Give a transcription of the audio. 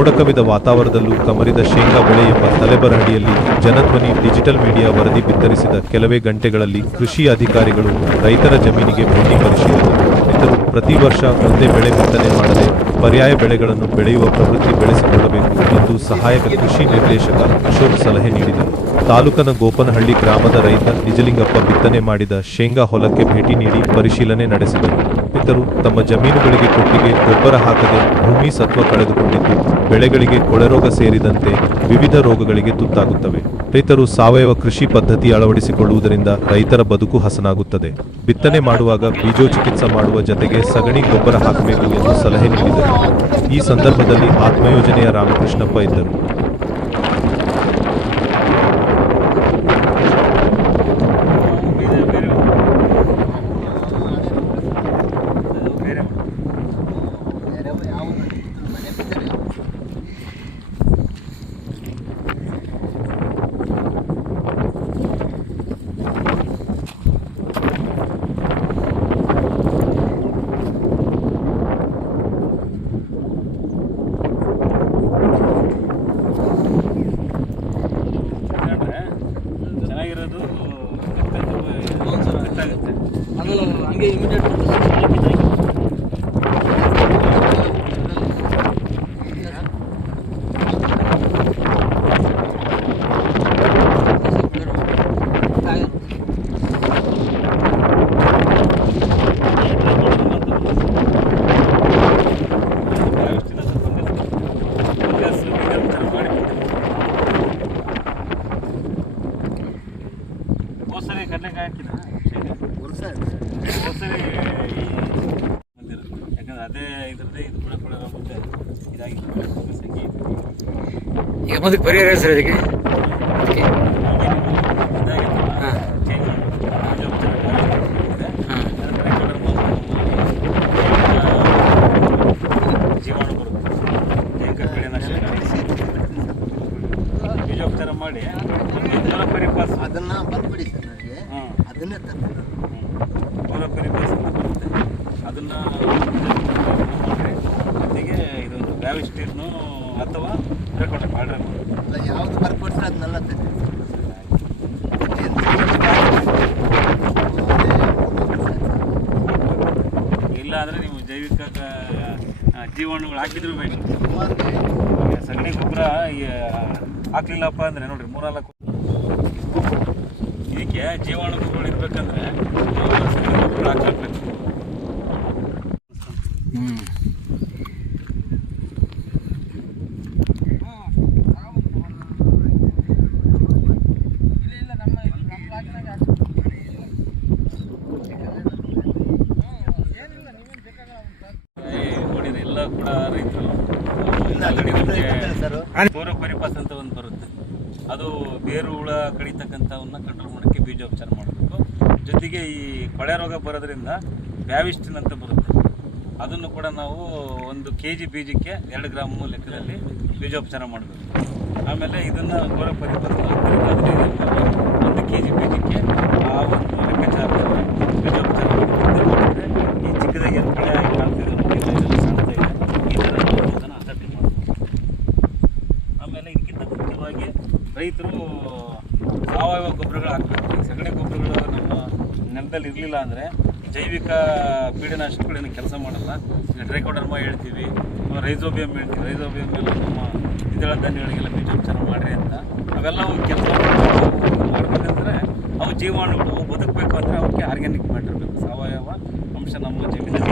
ಮೋಡ ಕವಿದ ವಾತಾವರಣದಲ್ಲೂ ಕಮರಿದ ಶೇಂಗಾ ಬೆಳೆ ಎಂಬ ತಲೆಬರಹಡಿಯಲ್ಲಿ ಜನಧ್ವನಿ ಡಿಜಿಟಲ್ ಮೀಡಿಯಾ ವರದಿ ಬಿತ್ತರಿಸಿದ ಕೆಲವೇ ಗಂಟೆಗಳಲ್ಲಿ ಕೃಷಿ ಅಧಿಕಾರಿಗಳು ರೈತರ ಜಮೀನಿಗೆ ಭೇಟಿ ಪರಿಶೀಲನೆ. ರೈತರು ಪ್ರತಿ ವರ್ಷ ಒಂದೇ ಬೆಳೆ ಬಿತ್ತನೆ ಮಾಡದೆ ಪರ್ಯಾಯ ಬೆಳೆಗಳನ್ನು ಬೆಳೆಯುವ ಪ್ರವೃತ್ತಿ ಬೆಳೆಸಿಕೊಳ್ಳಬೇಕು ಎಂದು ಸಹಾಯಕ ಕೃಷಿ ನಿರ್ದೇಶಕ ಅಶೋಕ್ ಸಲಹೆ ನೀಡಿದರು. ತಾಲೂಕನ ಗೋಪನಹಳ್ಳಿ ಗ್ರಾಮದ ರೈತ ನಿಜಲಿಂಗಪ್ಪ ಬಿತ್ತನೆ ಮಾಡಿದ ಶೇಂಗಾ ಹೊಲಕ್ಕೆ ಭೇಟಿ ನೀಡಿ ಪರಿಶೀಲನೆ ನಡೆಸಿದರು. ರೈತರು ತಮ್ಮ ಜಮೀನುಗಳಿಗೆ ಕೊಟ್ಟಿಗೆ ಗೊಬ್ಬರ ಹಾಕದೆ ಭೂಮಿ ಸತ್ವ ಕಳೆದುಕೊಂಡಿದ್ದು, ಬೆಳೆಗಳಿಗೆ ಕೊಳೆರೋಗ ಸೇರಿದಂತೆ ವಿವಿಧ ರೋಗಗಳಿಗೆ ತುತ್ತಾಗುತ್ತವೆ. ರೈತರು ಸಾವಯವ ಕೃಷಿ ಪದ್ಧತಿ ಅಳವಡಿಸಿಕೊಳ್ಳುವುದರಿಂದ ರೈತರ ಬದುಕು ಹಸನಾಗುತ್ತದೆ. ಬಿತ್ತನೆ ಮಾಡುವಾಗ ಬೀಜೋಚಿಕಿತ್ಸೆ ಮಾಡುವ ಜತೆಗೆ ಸಗಣಿ ಗೊಬ್ಬರ ಹಾಕಬೇಕು ಎಂದು ಸಲಹೆ ನೀಡಿದರು. ಈ ಸಂದರ್ಭದಲ್ಲಿ ಆತ್ಮಯೋಜನೆಯ ರಾಮಕೃಷ್ಣಪ್ಪ ಇದ್ದರು. ಆಮೇಲೆ ಹಂಗೆ ಇಮಿಡಿಯೇಟ್ ಹೋದ್ಸರಿ ಕಡಲೆಕಾಯಿ ಹಾಕಿದ ಹೋದ್ಸರಿ ಬಂದಿರೋದು ಯಾಕಂದ್ರೆ ಅದೇ ಇದ್ರದ್ದೇ ಇದು ಮತ್ತೆ ಇದಾಗಿತ್ತು ಈಗ ಮುಂದಕ್ಕೆ ಪರಿಹಾರ ಸರ್ ಅದಕ್ಕೆ ಮಾಡಿ ಅದನ್ನ ಬರ್ಬಿಡಿ ಸರ್. ಅದನ್ನೇ ಅಂತ ಬರುತ್ತೆ. ಅದನ್ನ ಜೊತೆಗೆ ಇದೊಂದು ವ್ಯಾವಿಸ್ಟಿರ್ನು ಅಥವಾ ರೆಕಾರ್ಡ್ ಮಾಡ್ರೆ ಅಲ್ಲ ಯಾವುದು ಬರ್ಕೊಡ್ಸ್ರೆ ಅದನ್ನೆಲ್ಲ ತರ್ತೀನಿ ಇಲ್ಲ ಅಂದ್ರೆ ನೀವು ಜೈವಿಕ ಜೀವಾಣುಗಳು ಹಾಕಿದ್ರು ಬೇಕು ಸಗಣಿ ಗೊಬ್ಬರ ಹಾಕ್ಲಿಲ್ಲಪ್ಪ ಅಂದರೆ ನೋಡಿರಿ ಮೂರ್ನಾಲ್ಕು ಇದಕ್ಕೆ ಜೀವಾಣುಗಳು ಇರ್ಬೇಕಂದ್ರೆ ನೀವು ಸಗಣಿ ಗೊಬ್ಬರ ಹಾಕಬೇಕು ಹ್ಞೂ ನೋಡಿದ್ರೆ ಎಲ್ಲ ಕೂಡ ರೈತರು ಇಲ್ಲ, ಅದು ನಮಗೆ ಸರ್. ಪೂರ್ವ ಪರಿಪಾಸ್ ಅಂತ ಒಂದು ಬರುತ್ತೆ. ಅದು ಬೇರು ಹುಳ ಕಡಿತಕ್ಕಂಥವನ್ನ ಕಂಟ್ರೋಲ್ ಮಾಡೋಕ್ಕೆ ಬೀಜೋಪಚಾರ ಮಾಡಬೇಕು. ಜೊತೆಗೆ ಈ ಕೊಳೆ ರೋಗ ಬರೋದ್ರಿಂದ ಬ್ಯಾವಿಸ್ಟಿನ್ ಅಂತ ಬರುತ್ತೆ. ಅದನ್ನು ಕೂಡ ನಾವು ಒಂದು ಕೆ ಜಿ ಬೀಜಕ್ಕೆ ಎರಡು ಗ್ರಾಮ್ ಲೆಕ್ಕದಲ್ಲಿ ಬೀಜೋಪಚಾರ ಮಾಡಬೇಕು. ಆಮೇಲೆ ಇದನ್ನು ಗೋರ ಪರಿಪಾಸ್ ಹತ್ತರಿಂದ ಹದಿನೈದು ಒಂದು ಕೆ ಜಿ ಬೀಜಕ್ಕೆ ಆ ಒಂದು ಲೆಕ್ಕಾಚಾರದಲ್ಲಿ ಬೀಜೋಪಚಾರ ಮಾಡಿದ್ರೆ ಈ ಚಿಕ್ಕದಾಗಿ ಏನು ಕಳೆ ಕಾಣ್ತಿದೆ ಕಾಣ್ತಾ ಇದೆ. ಈ ಥರ ಅದನ್ನು ಹತೋಟಿ ಮಾಡಬೇಕು. ಆಮೇಲೆ ಇದಕ್ಕಿಂತ ಮುಖ್ಯವಾಗಿ ರೈತರು ಸಾವಯವ ಗೊಬ್ಬರಗಳು ಹಾಕಬೇಕು. ಸಗಣಿ ಗೊಬ್ಬರಗಳು ನಮ್ಮ ನೆಲದಲ್ಲಿ ಇರಲಿಲ್ಲ ಅಂದರೆ ಜೈವಿಕ ಕೀಟನಾಶಕಗಳು ಏನು ಕೆಲಸ ಮಾಡಲ್ಲ. ಈಗ ಡ್ರೈಕೋಡರ್ಮ ಹೇಳ್ತೀವಿ ರೈಸೋಬಿಯಂ ಹೇಳ್ತೀವಿ. ರೈಸೋಬಿಯಂ ಎಲ್ಲ ನಮ್ಮ ದ್ವಿದಳ ಧಾನ್ಯಗಳಿಗೆಲ್ಲ ಬೀಜೋಪಚಾರ ಮಾಡಿರಿ ಅಂತ. ಅವೆಲ್ಲ ಒಂದು ಕೆಲಸ ಮಾಡಬೇಕಂದ್ರೆ ಅವು ಜೀವಾಣುಗಳು ಬದುಕಬೇಕು ಅಂದರೆ ಅವಕ್ಕೆ ಆರ್ಗ್ಯಾನಿಕ್ ಬೇಕು. ಸಾವಯವ ಅಂಶ ನಮ್ಮ ಜಮೀನಲ್ಲಿ